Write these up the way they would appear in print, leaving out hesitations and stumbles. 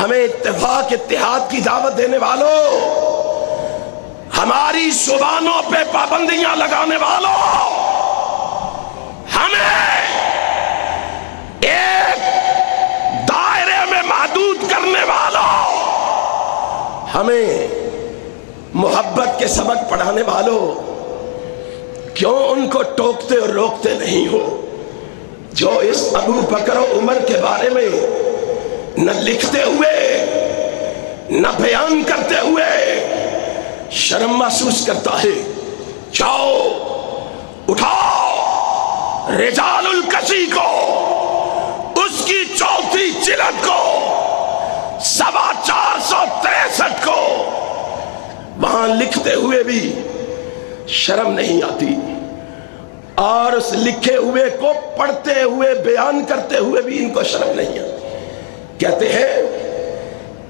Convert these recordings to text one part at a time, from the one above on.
ہمیں اتفاق اتحاد کی دعوت دینے والوں، ہماری زبانوں پہ پابندیاں لگانے والوں، ہمیں ایک دائرے میں محدود کرنے والوں، ہمیں محبت کے سبق پڑھانے والوں، کیوں ان کو ٹوکتے اور روکتے نہیں ہو جو اس ابو بکر و عمر کے بارے میں نہ لکھتے ہوئے نہ بیان کرتے ہوئے شرم محسوس کرتا ہے؟ جاؤ اٹھاؤ رجال الکشی کو، اس کی چوتھی جلد کو، 463 کو وہاں لکھتے ہوئے بھی شرم نہیں آتی، اور اس لکھے ہوئے کو پڑھتے ہوئے بیان کرتے ہوئے بھی ان کو شرم نہیں آتی۔ کہتے ہیں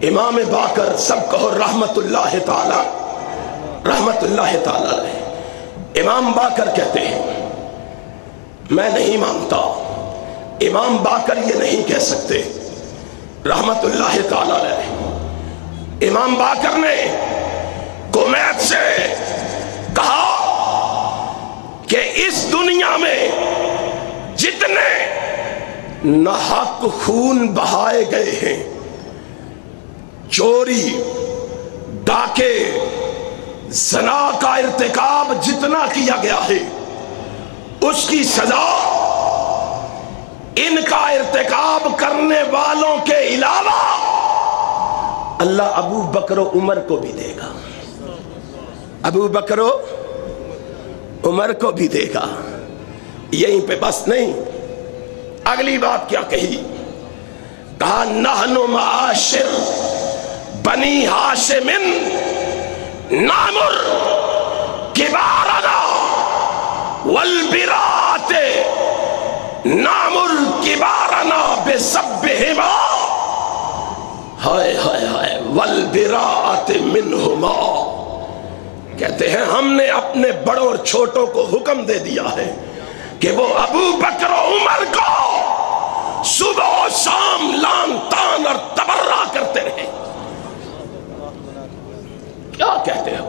امام باقر، سب کہو رحمت اللہ تعالی، رحمت اللہ تعالی علیہ، امام باقر کہتے ہیں، میں نہیں مانتا امام باقر یہ نہیں کہہ سکتے رحمت اللہ تعالی علیہ۔ امام باقر نے کومیت سے کہا کہ اس دنیا میں جتنے ناحق خون بہائے گئے ہیں، چوری، ڈاکے، زنا کا ارتکاب جتنا کیا گیا ہے، اس کی سزا ان کا ارتکاب کرنے والوں کے علاوہ اللہ ابو بکر و عمر کو بھی دے گا، ابو بکر و عمر کو بھی دے گا۔ یہیں پہ بس نہیں، اگلی بات کیا کہی؟ کہا نحن معاشر بنی ہاشم نامر کبارنا والبرات نامر کبارنا بسبہما، ہائے ہائے ہائے، والبرات منہما، کہتے ہیں ہم نے اپنے بڑوں اور چھوٹوں کو حکم دے دیا ہے کہ وہ ابو بکر و عمر کو صبح و شام لان تان اور تبرہ کرتے رہے۔ کیا کہتے ہو؟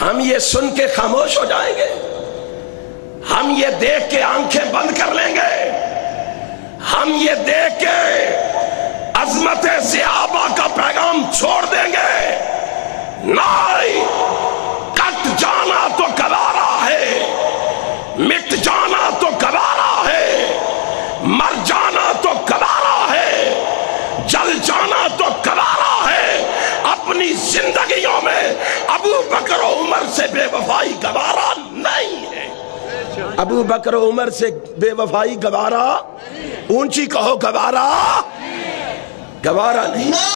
ہم یہ سن کے خاموش ہو جائیں گے؟ ہم یہ دیکھ کے آنکھیں بند کر لیں گے؟ ہم یہ دیکھ کے عظمت صحابہ کا پیغام چھوڑ دیں گے؟ نہیں، کٹ جانا تو گوارا ہے، مٹ جانا تو گوارا ہے، مر جانا تو گوارا ہے، جل جانا تو گوارا ہے۔ اپنی زندگیوں میں ابو بکر و عمر سے بے وفائی گوارا نہیں ہے۔ ابو بکر و عمر سے بے وفائی گوارا، اونچی کہو گوارا، گوارا نہیں۔